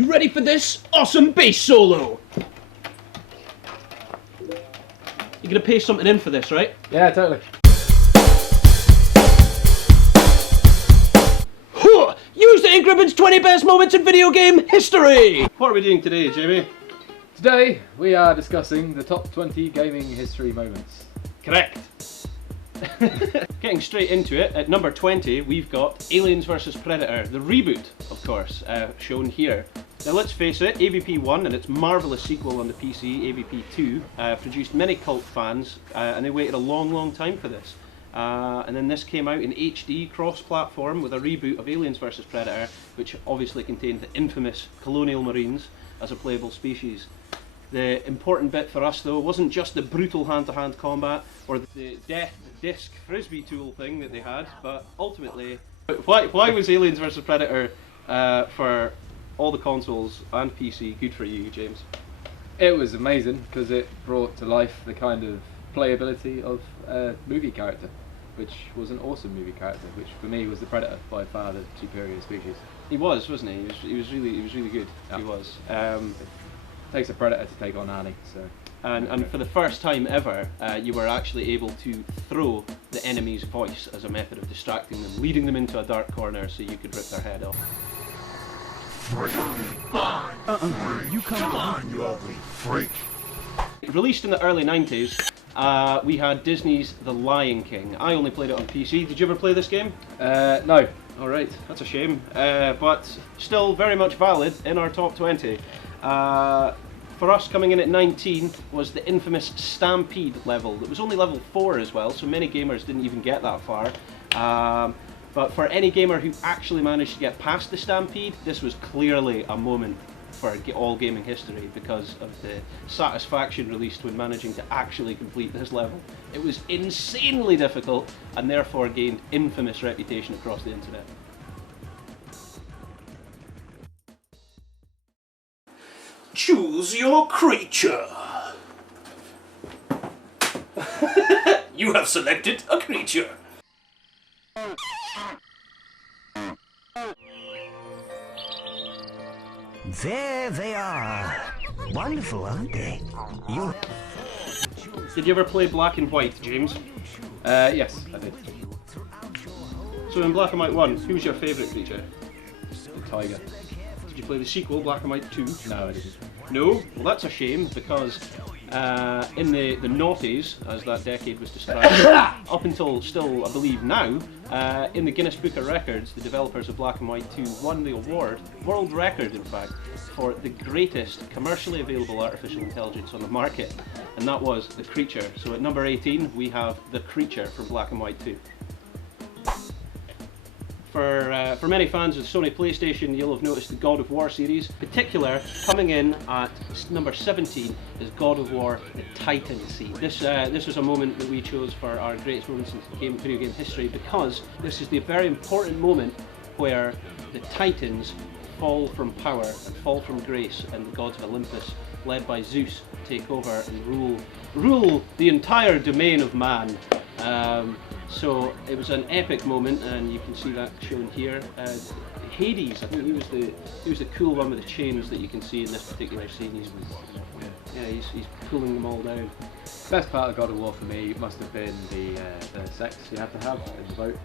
you ready for this awesome bass solo? You're gonna pay something in for this, right? Yeah, totally. Use the InkRibbon's 20 best moments in video game history! What are we doing today, Jamie? Today, we are discussing the top 20 gaming history moments. Correct. Getting straight into it, at number 20 we've got Aliens vs Predator, the reboot, of course, shown here. Now let's face it, AVP 1 and its marvellous sequel on the PC, AVP 2, produced many cult fans, and they waited a long time for this. And then this came out in HD, cross-platform, with a reboot of Aliens vs Predator, which obviously contained the infamous Colonial Marines as a playable species. The important bit for us, though, wasn't just the brutal hand-to-hand combat or the death disc frisbee tool thing that they had, but ultimately, why was Aliens vs Predator for all the consoles and PC good for you, James? It was amazing because it brought to life the kind of playability of a movie character, which was an awesome movie character, which for me was the Predator, by far the superior species. He was, wasn't he? He was really good. Yeah. He was. It takes a Predator to take on Arnie, so. And for the first time ever, you were actually able to throw the enemy's voice as a method of distracting them, leading them into a dark corner so you could rip their head off. You come on, you ugly freak. Released in the early 90s, we had Disney's The Lion King. I only played it on PC. Did you ever play this game? No. Alright, that's a shame. But still very much valid in our top 20. For us, coming in at 19 was the infamous Stampede level. It was only level 4 as well, so many gamers didn't even get that far. But for any gamer who actually managed to get past the Stampede, this was clearly a moment for all gaming history because of the satisfaction released when managing to actually complete this level. It was insanely difficult and therefore gained infamous reputation across the internet. Choose your creature. You have selected a creature. There they are. Wonderful, aren't they? Did you ever play Black and White, James? Yes, I did. So in Black and White 1, who was your favourite creature? The tiger. Did you play the sequel, Black and White 2? No, I didn't. No? Well, that's a shame because in the noughties, as that decade was described, up until still, I believe now, in the Guinness Book of Records, the developers of Black and White 2 won the award, world record in fact, for the greatest commercially available artificial intelligence on the market, and that was the creature. So at number 18 we have the creature from Black and White 2. For many fans of the Sony PlayStation, you'll have noticed the God of War series. In particular, coming in at number 17 is God of War: The Titan Sea. This was a moment that we chose for our greatest moments in video game history because this is the very important moment where the Titans fall from power and fall from grace, and the gods of Olympus, led by Zeus, take over and rule the entire domain of man. So it was an epic moment, and you can see that shown here. Hades, I think he was the cool one with the chains that you can see in this particular scene. He's pulling them all down. Best part of God of War for me must have been the sex you have to have in the boat.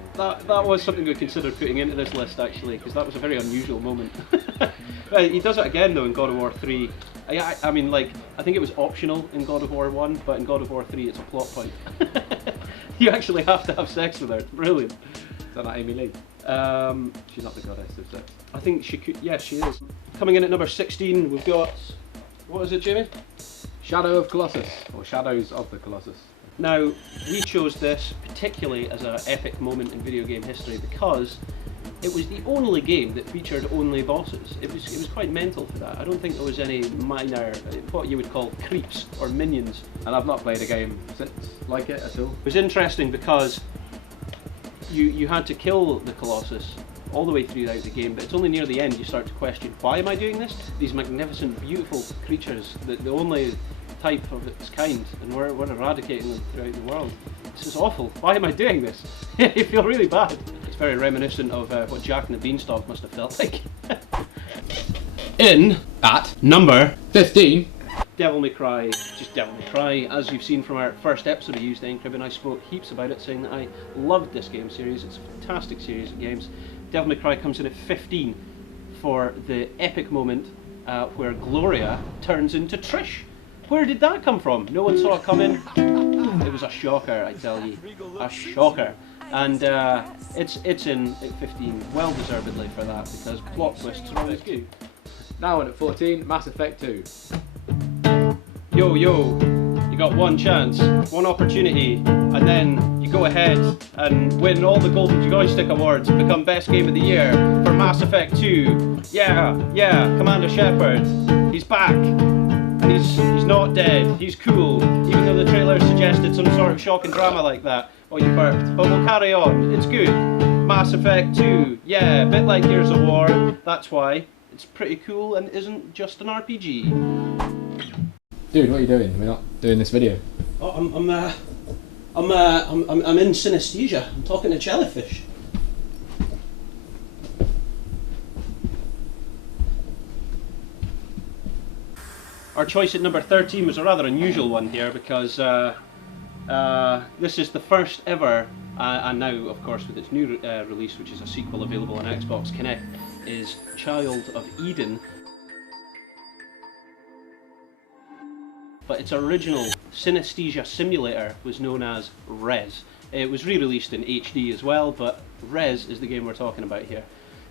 That was something we considered putting into this list actually, because that was a very unusual moment. Right, he does it again though in God of War 3. I mean, like, I think it was optional in God of War 1, but in God of War 3 it's a plot point. You actually have to have sex with her. It's brilliant. Is that not Amy Lee? She's not the goddess of sex. I think she could. Yes, she is. Coming in at number 16, we've got, what is it, Jamie? Shadow of Colossus, or Shadows of the Colossus. Now, we chose this particularly as an epic moment in video game history because it was the only game that featured only bosses. It was quite mental for that. I don't think there was any minor, what you would call creeps or minions. And I've not played a game since like it at all. It was interesting because you had to kill the Colossus all the way throughout the game, but it's only near the end you start to question, why am I doing this? These magnificent, beautiful creatures, the only type of its kind, and we're eradicating them throughout the world. This is awful. Why am I doing this? You feel really bad. It's very reminiscent of what Jack and the Beanstalk must have felt like. In At number 15. Devil May Cry, just Devil May Cry. As you've seen from our first episode of UseTheInkRibbon, I spoke heaps about it, saying that I loved this game series. It's a fantastic series of games. Devil May Cry comes in at 15 for the epic moment where Gloria turns into Trish. Where did that come from? No one saw it coming. It was a shocker, I tell you. A shocker. And it's in at 15, well deservedly for that, because plot twists are always good. Now on at 14, Mass Effect 2. Yo, you got one chance, one opportunity, and then you go ahead and win all the Golden Joystick Awards, become Best Game of the Year for Mass Effect 2. Yeah, Commander Shepard, he's back, and he's not dead, he's cool, even though the trailer suggested some sort of shock and drama like that. Oh, you burped, but we'll carry on, it's good. Mass Effect 2, yeah, a bit like Gears of War, that's why. It's pretty cool and isn't just an RPG. Dude, what are you doing? We're not doing this video. Oh, I'm in synesthesia. I'm talking to jellyfish. Our choice at number 13 was a rather unusual one here because this is the first ever, and now of course with its new release, which is a sequel available on Xbox Kinect, is Child of Eden. But its original synesthesia simulator was known as Res. It was re-released in HD as well, but Res is the game we're talking about here.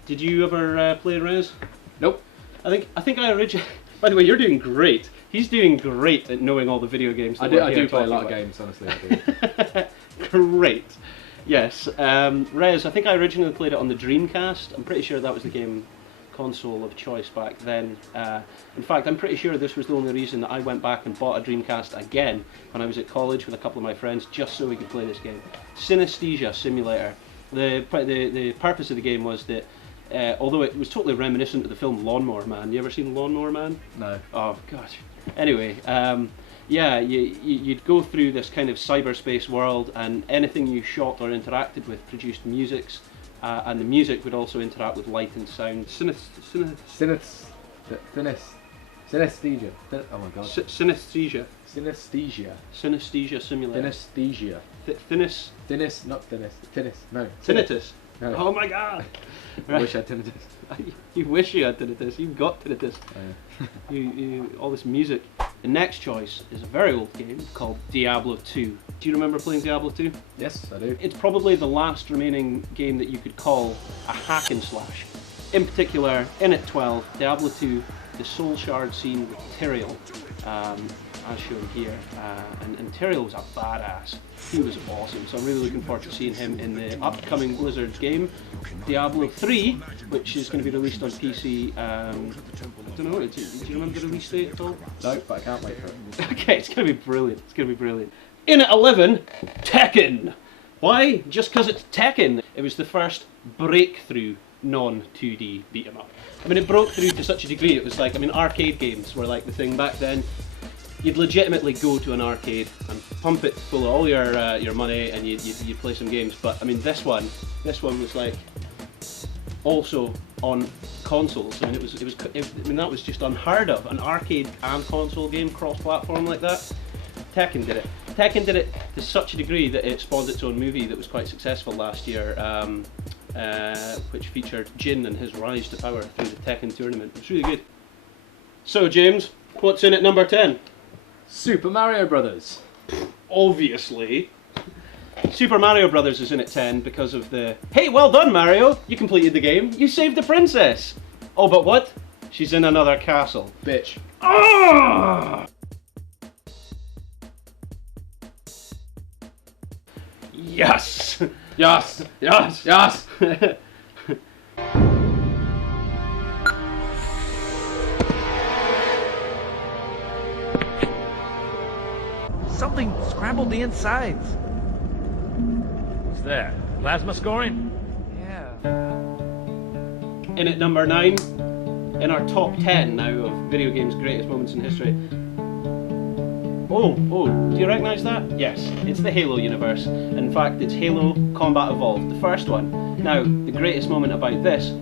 Did you ever play Res? Nope. I think I originally. By the way, you're doing great. He's doing great at knowing all the video games. I do play a lot of games, honestly. I do. Great. Yes. Res. I think I originally played it on the Dreamcast. I'm pretty sure that was the game console of choice back then. In fact, I'm pretty sure this was the only reason that I went back and bought a Dreamcast again when I was at college with a couple of my friends, just so we could play this game. Synesthesia Simulator. The purpose of the game was that, although it was totally reminiscent of the film Lawnmower Man. You ever seen Lawnmower Man? No. Oh gosh. Anyway, yeah, you'd go through this kind of cyberspace world, and anything you shot or interacted with produced musics. And the music would also interact with light and sound. Synesthesia. Oh my god. Synesthesia. Synesthesia. Synesthesia simulator. Synesthesia. Thinness. Thinness, not thinness. Tinnitus. No. Tinnitus. No. Oh my god. I wish I had tinnitus. You wish you had tinnitus. You've got tinnitus. All this music. The next choice is a very old game called Diablo 2. Do you remember playing Diablo 2? Yes, I do. It's probably the last remaining game that you could call a hack and slash. In particular, in at 12, Diablo 2, the Soul Shard scene with Tyrael, as shown here. And Tyrael was a badass. He was awesome, so I'm really looking forward to seeing him in the upcoming Blizzard game, Diablo 3, which is going to be released on PC. I don't know, do you remember the release date at all? No, but I can't wait for it. Okay, it's going to be brilliant. It's going to be brilliant. In at 11, Tekken. Why? Just because it's Tekken. It was the first breakthrough non-2D beat 'em up. I mean, it broke through to such a degree. It was like, I mean, arcade games were like the thing back then. You'd legitimately go to an arcade and pump it full of all your money, and you'd play some games. But I mean, this one was like also on consoles. I mean, I mean, that was just unheard of. An arcade and console game cross-platform like that. Tekken did it. Tekken did it to such a degree that it spawned its own movie that was quite successful last year, which featured Jin and his rise to power through the Tekken tournament. It was really good. So, James, what's in at number 10? Super Mario Brothers. Obviously. Super Mario Brothers is in at 10 because of the, hey, well done, Mario! You completed the game. You saved the princess. Oh, but what? She's in another castle. Bitch. Ah! Yes! Yes! Yes! Yes! Something scrambled the insides. What's that? Plasma scoring? Yeah. In at number 9, in our top 10 now of video games' greatest moments in history. Oh, do you recognise that? Yes, it's the Halo universe. In fact, it's Halo Combat Evolved, the first one. Now, the greatest moment about this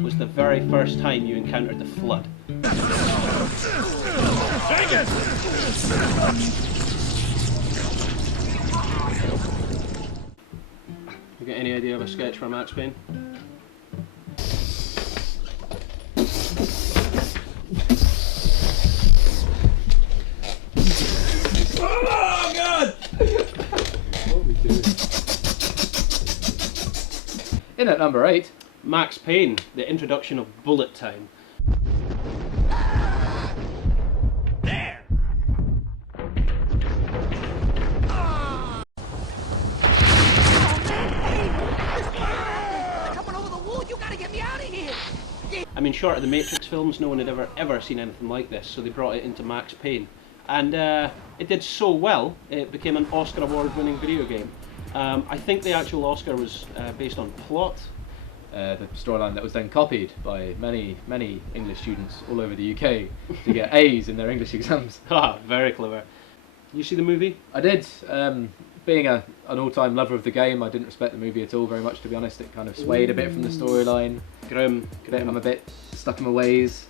was the very first time you encountered the Flood. You get any idea of a sketch from Max Payne? Oh God! What are we doing? In at number 8. Max Payne, the introduction of bullet time. There! Coming over the wall, you gotta get me out of here! I mean, short of the Matrix films, no one had ever seen anything like this, so they brought it into Max Payne. And it did so well, it became an Oscar award-winning video game. I think the actual Oscar was based on plot. The storyline that was then copied by many English students all over the UK to get A's in their English exams. Ah, very clever. You see the movie? I did. Being an all-time lover of the game, I didn't respect the movie at all very much, to be honest. It kind of swayed a bit from the storyline. Grim. I'm a bit stuck in my ways.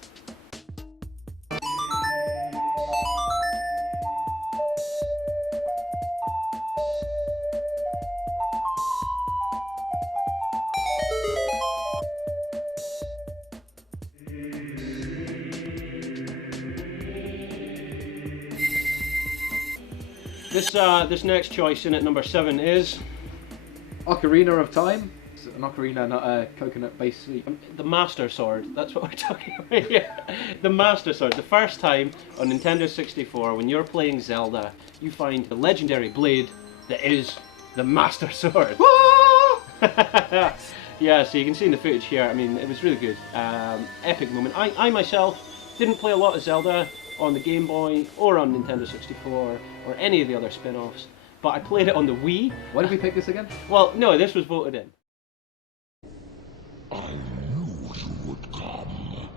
This next choice in at number 7 is Ocarina of Time. It's an ocarina, not a coconut-based sweet. the Master Sword. That's what we're talking about here. The Master Sword. The first time on Nintendo 64, when you're playing Zelda, you find the legendary blade that is the Master Sword. Yeah, so you can see in the footage here, I mean, it was really good. Epic moment. I myself didn't play a lot of Zelda on the Game Boy or on Nintendo 64 or any of the other spin-offs, but I played it on the Wii. Why did we pick this again? Well, no, this was voted in. I knew you would come.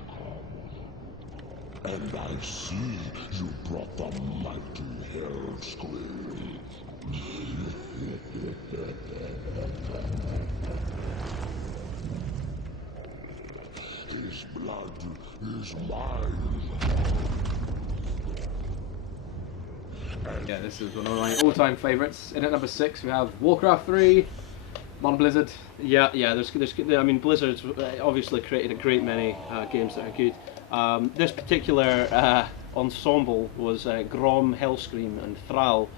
And I see you brought the mighty Hellscream. His blood is mine. Yeah, this is one of my all-time favourites. In at number 6, we have Warcraft 3, Mon Blizzard. Yeah, there's I mean, Blizzard's obviously created a great many games that are good. This particular ensemble was Grom, Hellscream and Thrall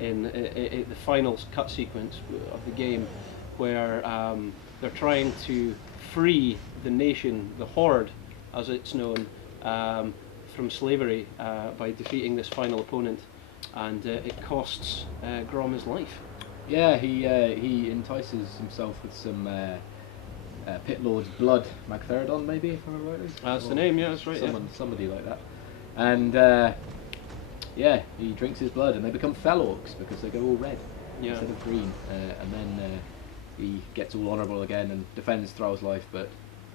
in the final cut sequence of the game, where they're trying to free the nation, the Horde as it's known, from slavery by defeating this final opponent, and it costs Grom his life. Yeah, he entices himself with some Pit Lord's blood, Magtheridon maybe, if I remember rightly. That's the name, yeah, that's right. Somebody like that. And yeah, he drinks his blood and they become fell orcs because they go all red instead of green. And then he gets all honourable again and defends Thrall's life, but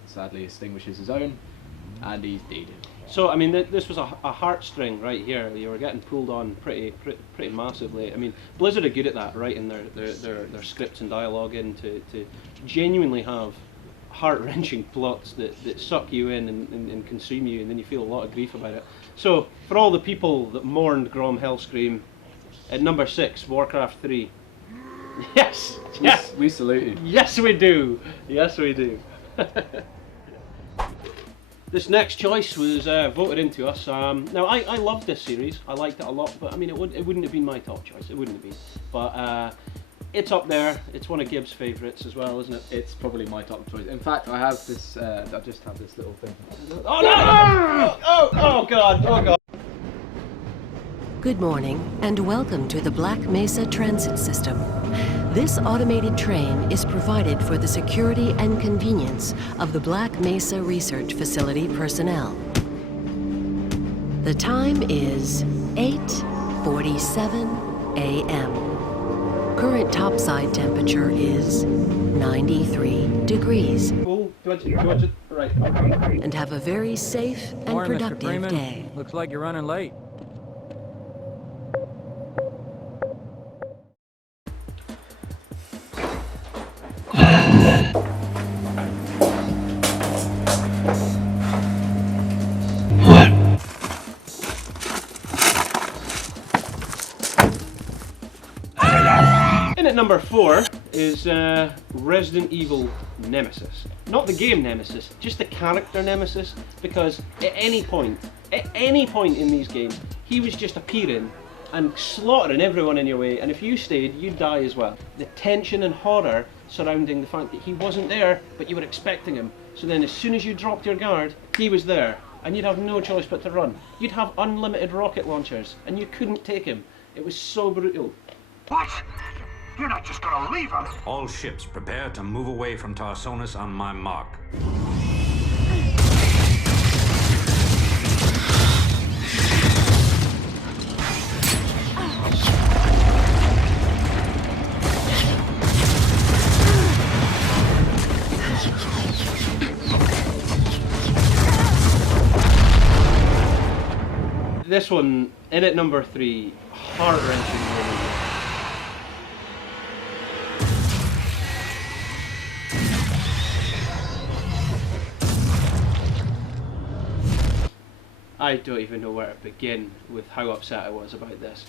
sadly extinguishes his own, and he's dead. So I mean, this was a heartstring right here. You were getting pulled on pretty massively. I mean, Blizzard are good at that, writing their scripts and dialogue in to genuinely have heart-wrenching plots that suck you in and consume you, and then you feel a lot of grief about it. So for all the people that mourned Grom Hellscream, at number 6, Warcraft 3. Yes, yes, We salute you. yes, we do. Yes, we do. This next choice was voted into us. Now, I loved this series. I liked it a lot, but I mean, it wouldn't have been my top choice. It wouldn't have been. But it's up there. It's one of Gibbs' favourites as well, isn't it? It's probably my top choice. In fact, I have this. I just have this little thing. Oh no! Oh God! Oh God! Good morning and welcome to the Black Mesa Transit System. This automated train is provided for the security and convenience of the Black Mesa Research Facility personnel. The time is 8:47 a.m. Current topside temperature is 93 degrees. Oh, right. Okay. And have a very safe and Morning, Mr. productive Freeman. day. Looks like you're running late. number 4 is Resident Evil Nemesis. Not the game Nemesis, just the character Nemesis, because at any point in these games, he was just appearing and slaughtering everyone in your way, and if you stayed, you'd die as well. The tension and horror surrounding the fact that he wasn't there, but you were expecting him. So then as soon as you dropped your guard, he was there, and you'd have no choice but to run. You'd have unlimited rocket launchers, and you couldn't take him. It was so brutal. What? You're not just gonna leave us? All ships prepare to move away from Tarsonis on my mark. This one, in at number 3, heart-wrenching moment. I don't even know where to begin with how upset I was about this.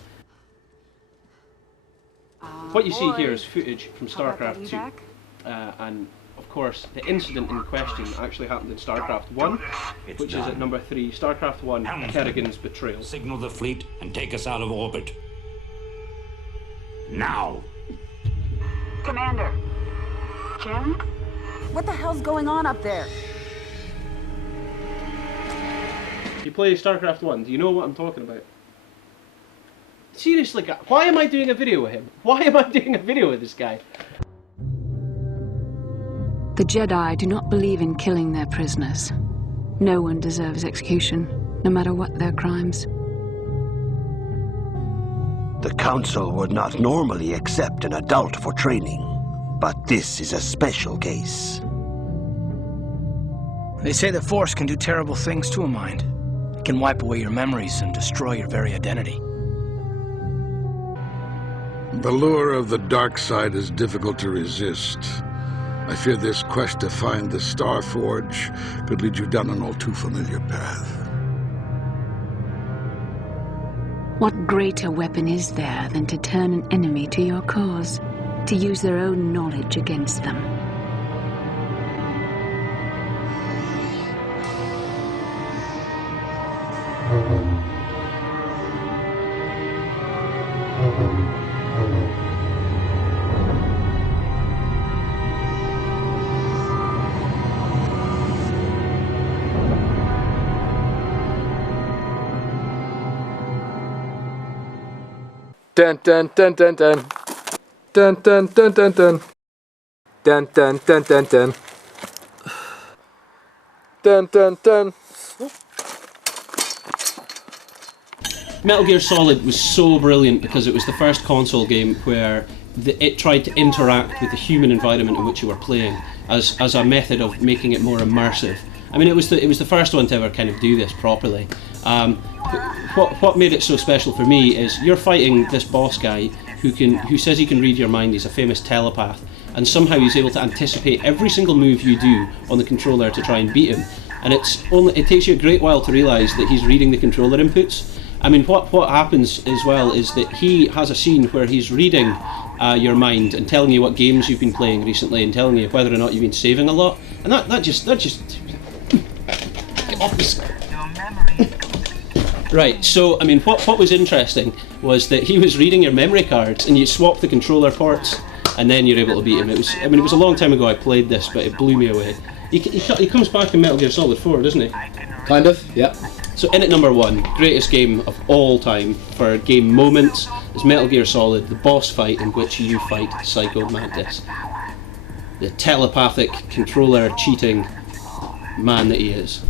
What you see here is footage from StarCraft 2, and of course the incident in question actually happened in StarCraft 1, which is at number 3, StarCraft 1, Kerrigan's Betrayal. Signal the fleet and take us out of orbit. Now! Commander. Jim? What the hell's going on up there? You play StarCraft 1, do you know what I'm talking about? Seriously, guys, why am I doing a video with him? Why am I doing a video with this guy? The Jedi do not believe in killing their prisoners. No one deserves execution, no matter what their crimes. The Council would not normally accept an adult for training, but this is a special case. They say the Force can do terrible things to a mind. It can wipe away your memories and destroy your very identity. The lure of the dark side is difficult to resist. I fear this quest to find the Star Forge could lead you down an all too familiar path. What greater weapon is there than to turn an enemy to your cause, to use their own knowledge against them? Dun dun dun dun dun. Dun dun dun dun dun. Dun dun dun dun dun. Dun dun dun. Metal Gear Solid was so brilliant because it was the first console game where it tried to interact with the human environment in which you were playing as a method of making it more immersive. I mean, it was the first one to ever kind of do this properly. What made it so special for me is you're fighting this boss guy who says he can read your mind. He's a famous telepath, and somehow he's able to anticipate every single move you do on the controller to try and beat him. And it takes you a great while to realise that he's reading the controller inputs. I mean, what happens as well is that he has a scene where he's reading your mind and telling you what games you've been playing recently and telling you whether or not you've been saving a lot. And that just get off this. Right, so I mean, what was interesting was that he was reading your memory cards, and you swap the controller ports, and then you're able to beat him. It was a long time ago I played this, but it blew me away. He comes back in Metal Gear Solid 4, doesn't he? Kind of, yeah. So in at number 1, greatest game of all time for game moments is Metal Gear Solid, the boss fight in which you fight Psycho Mantis, the telepathic controller cheating man that he is.